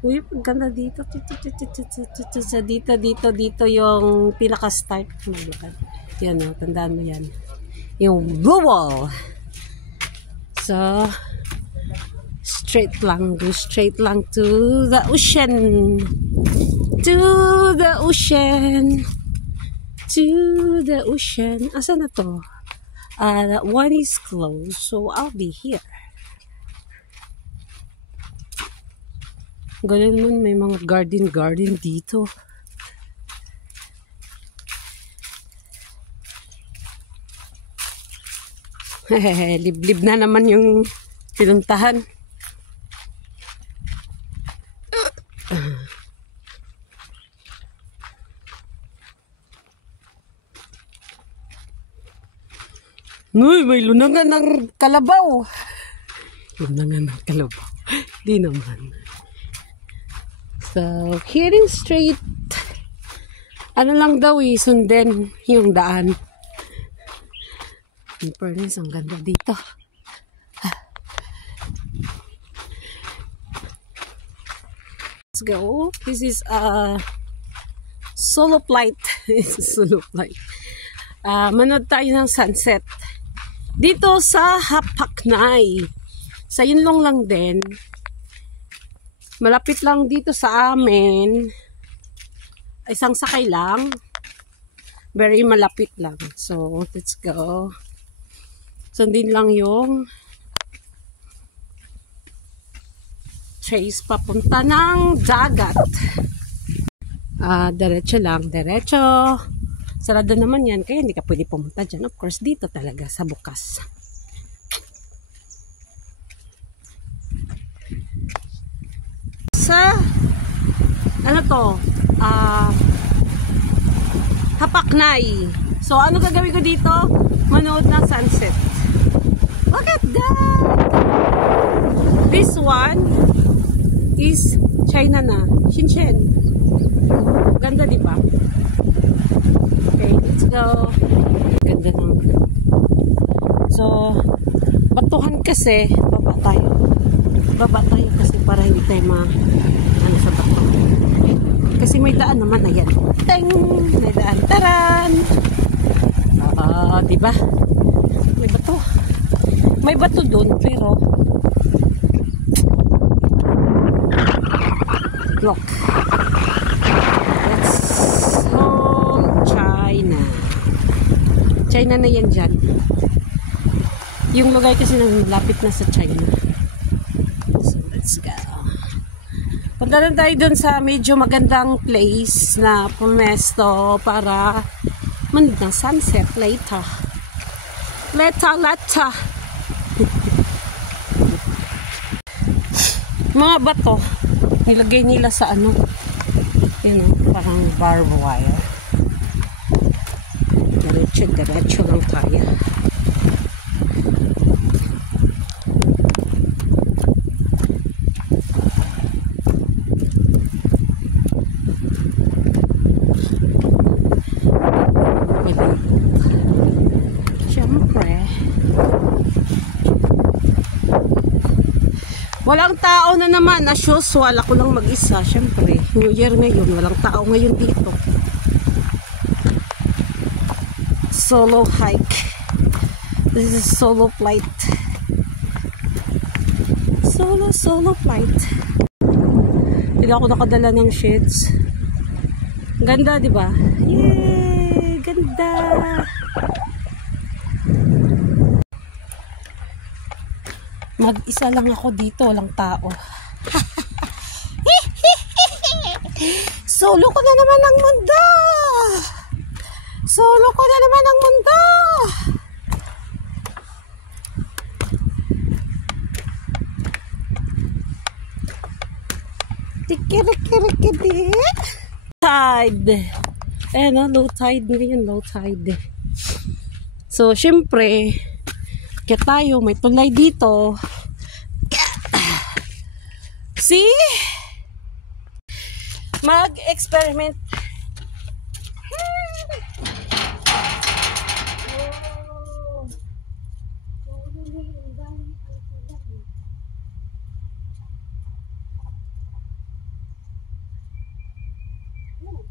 Uy, ganda dito. Dito yung pinaka-start. Yan o, tandaan mo yan. Yung blue wall. So, straight lang. Go straight lang to the ocean. To the ocean. To the ocean. Asa na to? That one is closed. So, I'll be here. Ganun naman, may mga garden dito. Liblib na naman yung pinuntahan. Uy, may lunangan ng kalabaw. Lunangan ng kalabaw. Di naman. So, heading straight. Ano lang daw sundin yung daan. In fairness, ang ganda dito. Let's go. This is a solo flight. It's a solo flight. Manood tayo ng sunset. Dito sa Hapaknay. Sa Yunlong lang din. Malapit lang dito sa amin. Isang sakay lang. Very malapit lang. So, let's go. Sundin lang yung trace papunta ng dagat. Diretso lang. Diretso. Sarado naman yan. Kaya hindi ka pwede pumunta dyan. Of course, dito talaga sa bukas. Sa ano to? Hapaknay. So, ano gagawin ko dito? Manood ng sunset. Look at that! This one is China na. Shenzhen. Ganda, di ba? Okay, let's go. Ganda naman. So, batuhan kasi, baba tayo. Baba tayo kasi para hindi tayo ano sa bato. Kasi may daan naman, ayan. Teng! May daan. Taran! Diba? May bato. May bato doon, pero look. That's all China. China na yan dyan. Yung lugar kasi nang lapit na sa China. So, let's go. Punta na tayo dun sa medyo magandang place na pumesto para manood ng sunset later. Later. Mga bato, nilagay nila sa ano, yun, parang barbed wire. Diretso lang tayo. Walang tao na naman, as usual. Ako lang mag-isa, syempre. New Year ngayon, walang tao ngayon dito. Solo hike. This is solo flight. Solo flight. Hindi ako nakadala ng shades. Ganda, di ba? Yay! Ganda! Mag-isa lang ako dito, walang tao. Solo ko na naman ang mundo! Solo ko na naman ang mundo! Tikirikirikiri. Tide. Ayan o, low tide na yun, low tide. So, syempre, kaya tayo, may tulay dito. See? Mag-experiment. Talagang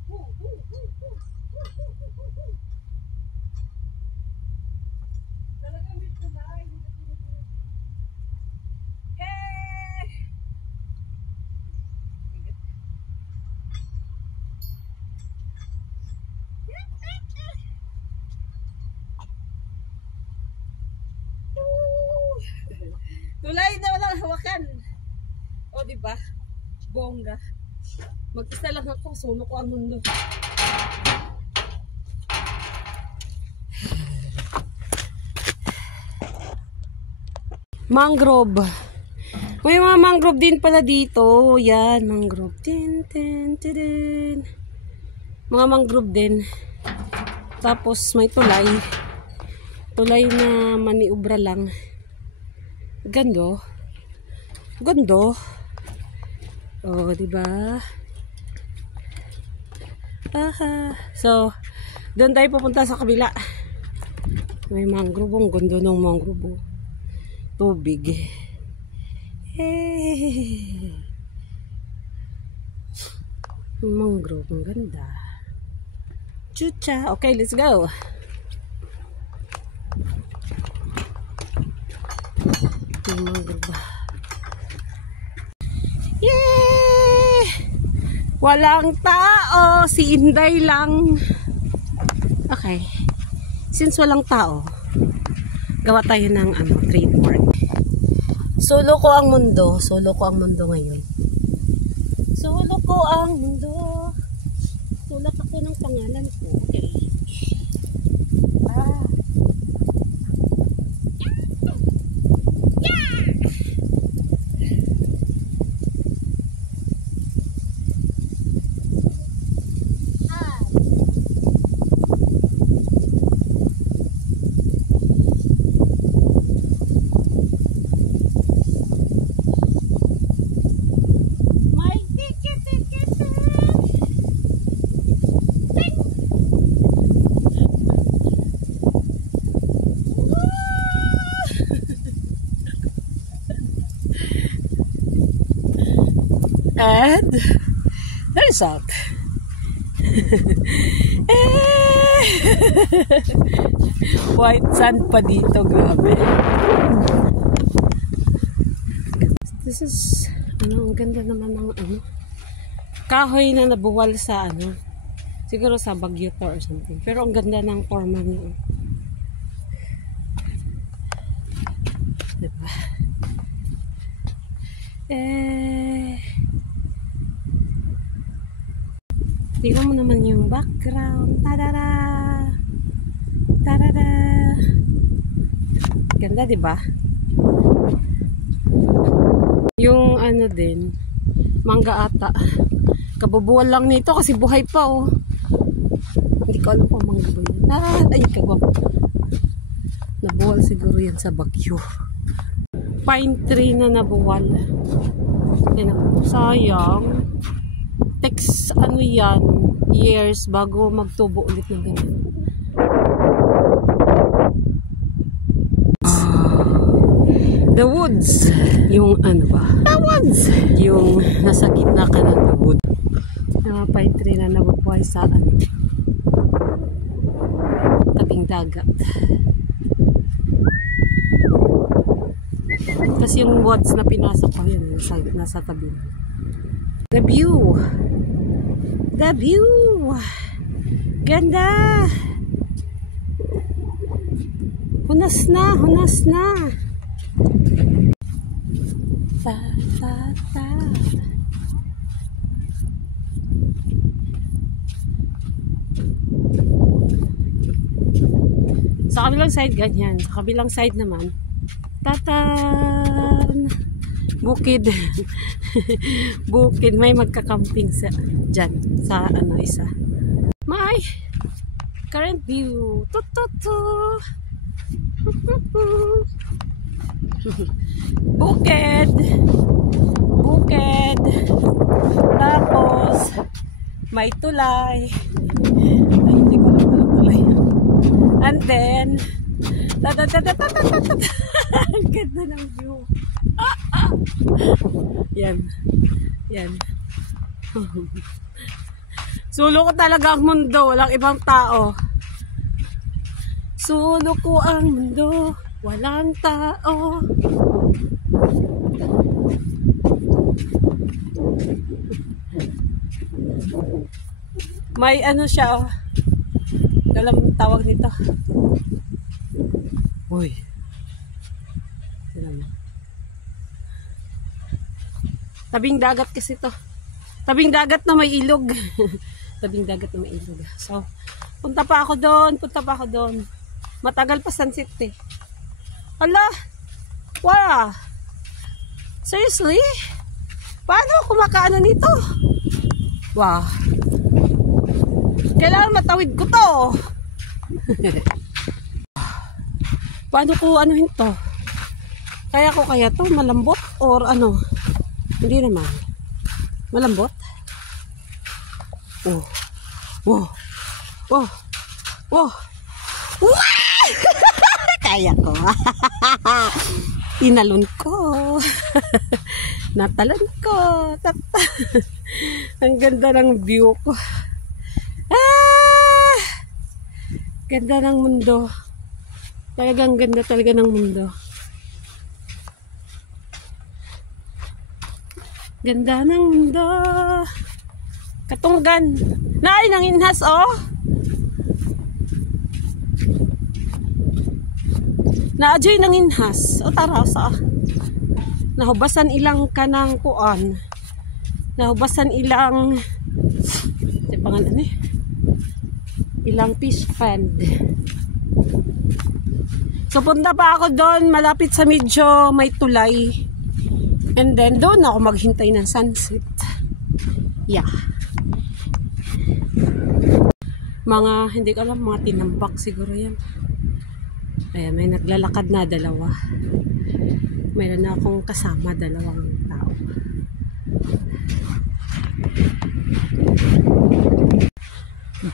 may tulay. Hey! Tulay na walang hawakan. O, diba? Bongga. Mag-isa lang ako. Suno ko ang mundo. Mangrove. May mga mangrove din pala dito. Yan, mangrove. Tin, tin, tin, tin. Mga mangrove din. Tapos may tulay. Tulay na maniubra lang. Gando. Gando. Oh, diba? Aha. So, doon tayo pupunta sa kabila. May mangrove. Ang gando ng mangrove. Tubig. Hey. Mangrove. Ang ganda. Chucha. Okay, let's go. Mangrove. Yay! Walang tao. Si Inday lang. Okay. Since walang tao, gawa tayo ng trademark. Solo ko ang mundo. Solo ko ang mundo ngayon. Solo ko ang mundo. Tulak ako ng pangalan ko. Okay. And there's out. White sand pa dito, grabe. This is, ang ganda naman ng kahoy na nabuwal sa siguro sa Baguio to or something. Pero ang ganda ng forma niyo. Diba? Tingnan mo naman yung background. Tadada! Tadada! Ganda, diba? Yung din, mangga ata. Kabubuwal lang nito kasi buhay pa, oh. Hindi ko alam kung mangga ba yun. Ay, nabuwal siguro yan sa Baguio. Pine tree na nabuwal. Sayang. Takes yan, years bago magtubo ulit ng ganyan. The woods. Yung ba? The woods. Yung nasa gitna ka ng the wood. Mga pine tree na nabubuhay sa tabing dagat. Tapos yung woods na pinasok ko yun, nasa tabi. The view. The view. Ganda. Hunas na, hunas na. Ta, ta, ta. Sa kabilang side ganyan. Sa kabilang side naman, tatan. Bukid. Bukid. May magkakamping dyan. Sa isa. May current view. Tututu. Bukid. Bukid. Tapos may tulay. Ay, hindi ko alam na tulay. And then ang ganda ng view. Yan. Yan. Sulo ko talaga ang mundo, walang ibang tao. Sulo ko ang mundo, walang tao. May ano siya, oh. Alam tawag dito. Uy. Tabing dagat kasi to. Tabing dagat na may ilog. Tabing dagat na may ilog. So, punta pa ako doon. Matagal pa sunset eh. Hala! Wow! Seriously? Paano ako makaano nito? Wow! Kailangan matawid ko to. Paano ko anuhin to? Kaya ko kaya to malambot or ano? Hindi naman. Malambot? Oh. Wow. Oh. Oh. Wow! Kaya ko. Inalon ko. Natalon ko. Ang ganda ng view ko. Ah! Ganda ng mundo. Talagang ganda talaga ng mundo. Ganda ng mundo. Katunggan. Naay, nanginhas, oh. Naadyoy nanginhas. O tara, sa. Nahubasan ilang kanang kuan. Nahubasan ilang pangalan eh. Ilang fish pond. So punta pa ako doon, malapit sa medyo may tulay. And then doon ako maghintay ng sunset. Yeah. Mga, hindi ko alam, mga tinambak siguro yan. Ayan, may naglalakad na dalawa. Mayroon na akong kasama, dalawang tao.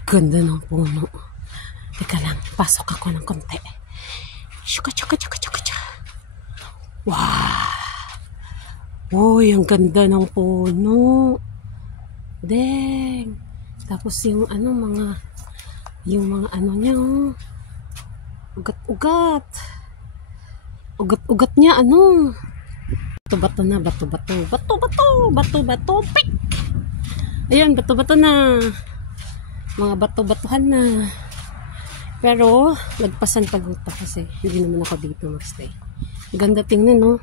Ganda ng puno. Teka lang, pasok ako ng konti. Chuka. Wow! Uy, ang ganda ng puno. Deng! Tapos yung ano, yung mga ano niya, ugat-ugat. Ugat-ugat niya, ano. Bato-bato na, bato-bato. Bato-bato, pik! Ayan, bato-bato na. Mga bato-batuhan na. Pero, lagpasan paguta kasi hindi naman ako dito magstay. Ganda tingnan, no?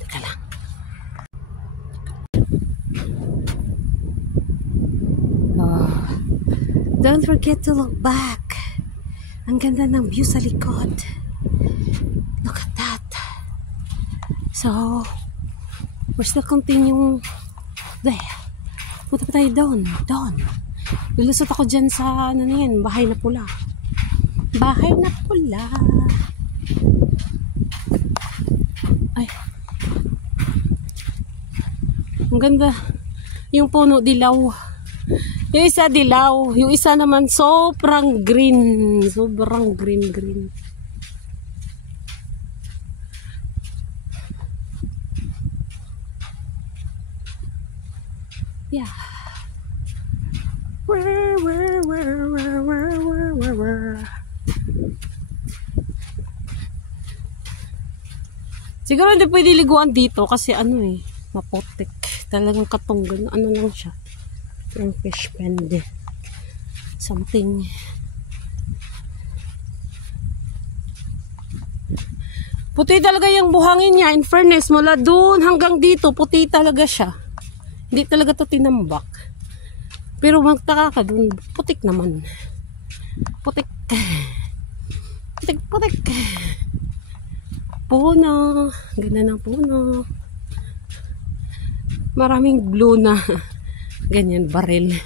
Teka lang. Oh. Don't forget to look back. Ang ganda ng view sa likod. Look at that. So, we're still continuing there. Punta pa tayo doon. Lulusot ako dyan sa, ano na yan, bahay na pula. Bahay na pula. Ay. Ang ganda. Yung puno, dilaw. Yung isa dilaw. Yung isa naman, sobrang green. Sobrang green. Yeah. Where. Siguro hindi pwede liguan dito kasi ano eh, mapotek. Talagang katunggan. Ano lang siya. Yung fish pond. Something. Puti talaga yung buhangin niya. In fairness, mula doon hanggang dito, puti talaga siya. Hindi talaga to tinambak. Pero magtaka ka dun, putik naman. Putik. Puno. Ganda ng puno. Maraming blue na ganyan, baril.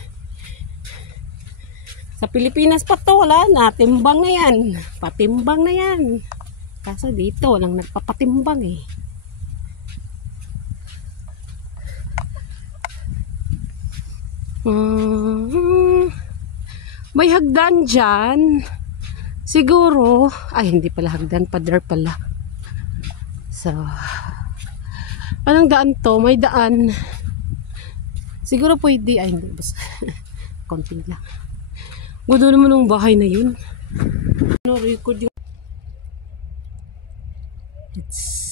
Sa Pilipinas pa to, wala na. Timbang na yan. Patimbang na yan. Kaso dito, walang nagpapatimbang eh. May hagdan dyan. Siguro, ay hindi pala hagdan, pader pala. So, anong daan to? May daan. Siguro pwede, ay hindi. konti lang. Ganda naman ng bahay na yun. Record yung... It's